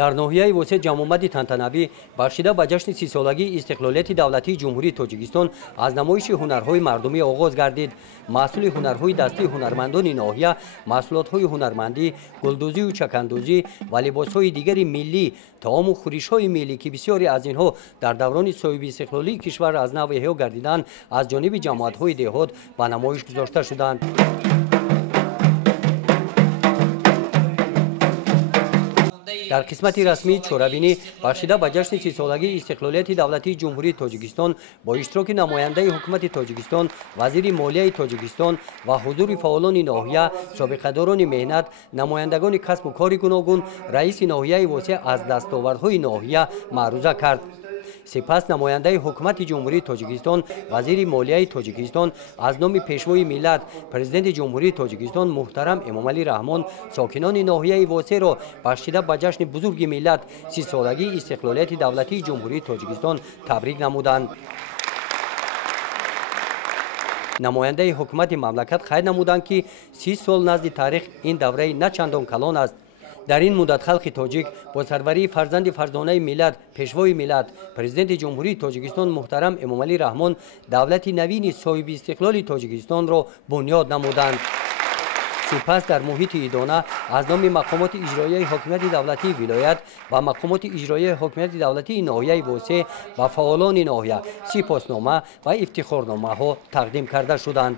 дар ноҳияи восеъ ҷамъомади тантанавӣ бахшида ба ҷашни 30-солагии истиқлолияти давлатии ҷумҳурии Тоҷикистон аз намоиши ҳунарҳои мардумӣ оғоз гардид. маҳсули ҳунарҳои дастии ҳунармандони ноҳия, маҳсулотҳои ҳунармандӣ, гулдӯзию чакандӯзӣ ва либосҳои дигари миллӣ, таому хӯришҳои миллӣ ки бисёре аз инҳо дар даврони соҳиби истиқлолии кишвар аз нав эҳё гардиданд, аз ҷониби ҷамоатҳои деҳот ба намоиш гузошта шуданд. дар қисмати расмии чорабинӣ бахшида ба ҷашни 30-солагии истиқлолияти давлатии ҷумҳурии Тоҷикистон бо иштироки намояндаи ҳукумати Тоҷикистон, вазири молияи Тоҷикистон ва ҳузури фаъолони ноҳия, собиқадорони меҳнат, намояндагони касбу кори гуногун, раиси ноҳияи восеъ аз дастовардҳои ноҳия маъруза кард. сипас намояндаи ҳукумати ҷумҳурии Тоҷикистон, вазири молияи Тоҷикистон аз номи пешвои миллат, президенти ҷумҳурии Тоҷикистон муҳтарам Эмомалӣ Раҳмон сокинони ноҳияи восеъро бахшида ба ҷашни бузурги миллат 30-солагии истиқлолияти давлатии ҷумҳурии Тоҷикистон табрик намуданд. намояндаи ҳукумати мамлакат қайд намуданд ки 30 сол назди таърих ин давраи на чандон калон аст. дар ин муддат халқи тоҷик бо сарварии фарзанди фарзонаи миллат, пешвои миллат, президенти ҷумҳурии Тоҷикистон муҳтарам Эмомалӣ Раҳмон давлати навини соҳиби истиқлоли Тоҷикистонро бунёд намуданд. сипас дар муҳити идона аз номи мақомоти иҷроияи ҳокимияти давлатии вилоят ва мақомоти иҷроияи ҳокимияти давлатии ноҳияи восеъ ба фаъолони ноҳия сипоснома ва ифтихорномаҳо тақдим карда шуданд.